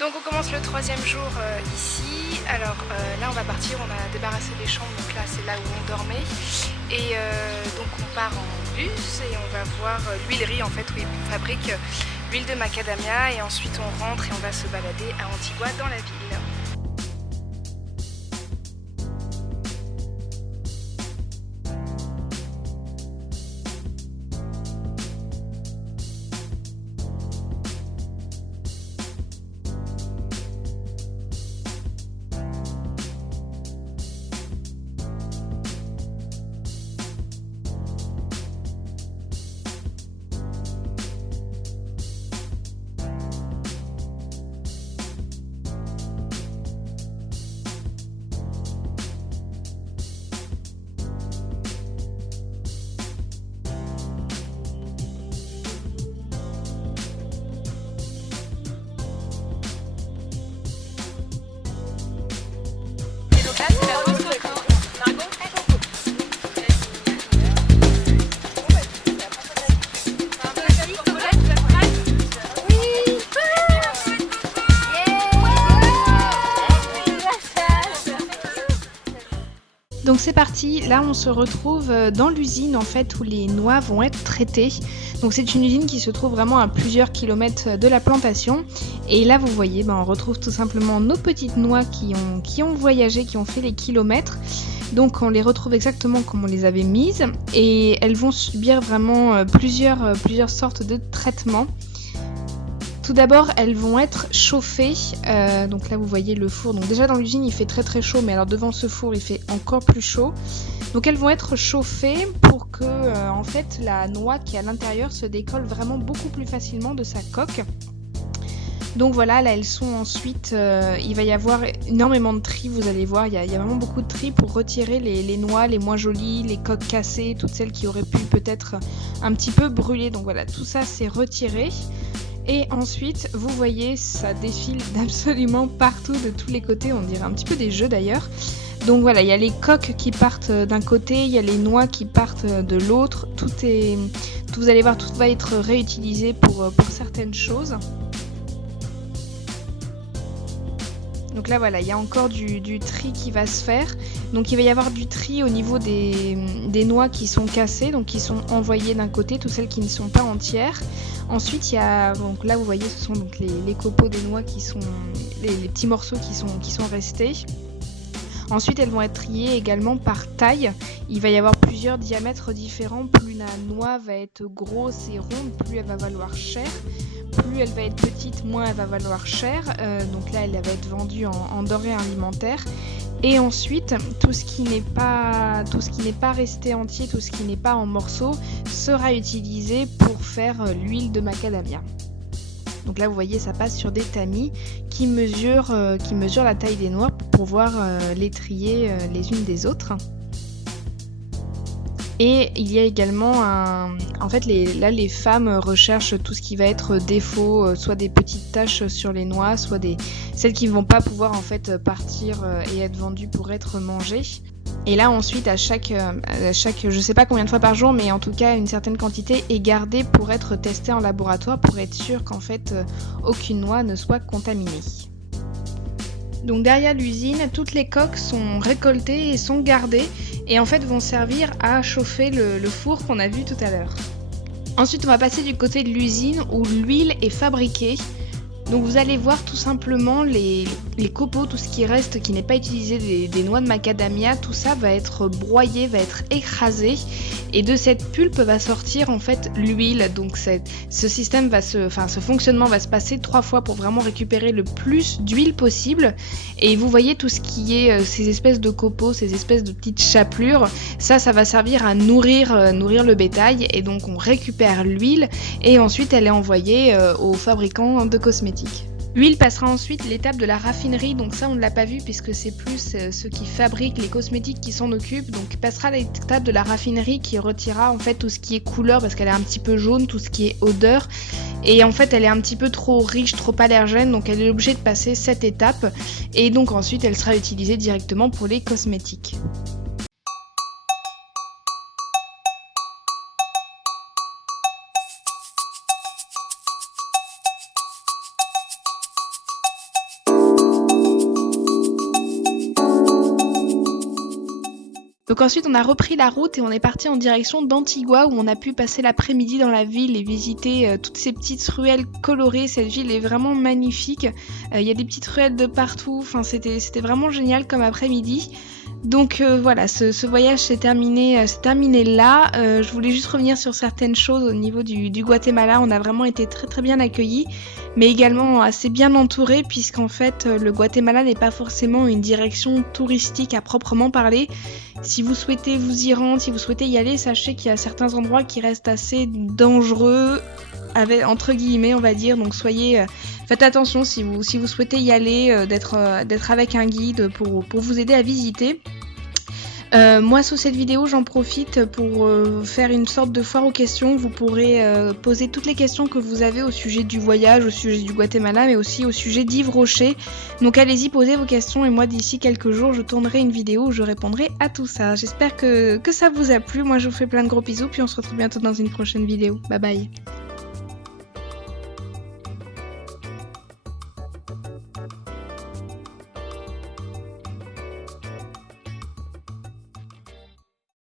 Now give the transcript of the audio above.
Donc on commence le troisième jour ici. Alors là on va partir, on a débarrassé les chambres, donc là c'est là où on dormait. Et donc on part en bus et on va voir l'huilerie en fait où ils fabriquent l'huile de macadamia. Et ensuite on rentre et on va se balader à Antigua dans la ville. Et donc là c'est la pause coco. Margot, donc c'est parti, là on se retrouve dans l'usine en fait où les noix vont être traitées. Donc c'est une usine qui se trouve vraiment à plusieurs kilomètres de la plantation. Et là vous voyez, on retrouve tout simplement nos petites noix qui ont voyagé, qui ont fait les kilomètres. Donc on les retrouve exactement comme on les avait mises. Et elles vont subir vraiment plusieurs sortes de traitements. Tout d'abord, elles vont être chauffées. Donc là, vous voyez le four. Donc déjà dans l'usine, il fait très très chaud, mais alors devant ce four, il fait encore plus chaud. Donc elles vont être chauffées pour que en fait la noix qui est à l'intérieur se décolle vraiment beaucoup plus facilement de sa coque. Donc voilà, là elles sont ensuite, il va y avoir énormément de tri, vous allez voir, il y a vraiment beaucoup de tri pour retirer les noix les moins jolies, les coques cassées, toutes celles qui auraient pu peut-être un petit peu brûler. Donc voilà, tout ça c'est retiré. Et ensuite, vous voyez, ça défile d'absolument partout, de tous les côtés, on dirait un petit peu des jeux d'ailleurs. Donc voilà, il y a les coques qui partent d'un côté, il y a les noix qui partent de l'autre. Vous allez voir, tout va être réutilisé pour certaines choses. Donc là voilà, il y a encore du tri qui va se faire. Donc il va y avoir du tri au niveau des noix qui sont cassées, donc qui sont envoyées d'un côté, toutes celles qui ne sont pas entières. Ensuite il y a, donc là vous voyez ce sont donc les copeaux des noix qui sont, les petits morceaux qui sont restés. Ensuite elles vont être triées également par taille. Il va y avoir plusieurs diamètres différents. Plus la noix va être grosse et ronde, plus elle va valoir cher. Plus elle va être petite, moins elle va valoir cher. Donc là, elle va être vendue en denrées alimentaires. Et ensuite, tout ce qui n'est pas resté entier, tout ce qui n'est pas en morceaux, sera utilisé pour faire l'huile de macadamia. Donc là, vous voyez, ça passe sur des tamis qui mesurent la taille des noix pour pouvoir les trier les unes des autres. Et il y a également en fait, les femmes recherchent tout ce qui va être défaut, soit des petites taches sur les noix, soit celles qui ne vont pas pouvoir en fait partir et être vendues pour être mangées. Et là ensuite à chaque je sais pas combien de fois par jour, mais en tout cas une certaine quantité est gardée pour être testée en laboratoire pour être sûr qu'en fait aucune noix ne soit contaminée. Donc derrière l'usine, toutes les coques sont récoltées et sont gardées et en fait vont servir à chauffer le four qu'on a vu tout à l'heure. Ensuite on va passer du côté de l'usine où l'huile est fabriquée. Donc vous allez voir tout simplement les copeaux, tout ce qui reste, qui n'est pas utilisé des noix de macadamia, tout ça va être broyé, va être écrasé. Et de cette pulpe va sortir en fait l'huile. Donc ce système ce fonctionnement va se passer 3 fois pour vraiment récupérer le plus d'huile possible. Et vous voyez tout ce qui est ces espèces de copeaux, ces espèces de petites chapelures, ça va servir à nourrir le bétail. Et donc on récupère l'huile et ensuite elle est envoyée aux fabricants de cosmétiques. L'huile passera ensuite l'étape de la raffinerie, donc ça on ne l'a pas vu puisque c'est plus ceux qui fabriquent les cosmétiques qui s'en occupent, donc passera l'étape de la raffinerie qui retirera en fait tout ce qui est couleur parce qu'elle est un petit peu jaune, tout ce qui est odeur, et en fait elle est un petit peu trop riche, trop allergène, donc elle est obligée de passer cette étape et donc ensuite elle sera utilisée directement pour les cosmétiques. Donc ensuite on a repris la route et on est parti en direction d'Antigua où on a pu passer l'après-midi dans la ville et visiter toutes ces petites ruelles colorées. Cette ville est vraiment magnifique, il y a des petites ruelles de partout, enfin c'était vraiment génial comme après-midi. Donc voilà, ce voyage s'est terminé là. Je voulais juste revenir sur certaines choses au niveau du Guatemala. On a vraiment été très très bien accueillis, mais également assez bien entourés, puisqu'en fait le Guatemala n'est pas forcément une direction touristique à proprement parler. Si vous souhaitez vous y rendre, si vous souhaitez y aller, sachez qu'il y a certains endroits qui restent assez dangereux, entre guillemets on va dire, donc faites attention si vous souhaitez y aller, d'être avec un guide pour vous aider à visiter. Moi sur cette vidéo j'en profite pour faire une sorte de foire aux questions. Vous pourrez poser toutes les questions que vous avez au sujet du voyage, au sujet du Guatemala, mais aussi au sujet d'Yves Rocher. Donc allez-y, posez vos questions et moi d'ici quelques jours je tournerai une vidéo où je répondrai à tout ça. J'espère que ça vous a plu. Moi je vous fais plein de gros bisous puis on se retrouve bientôt dans une prochaine vidéo. Bye bye.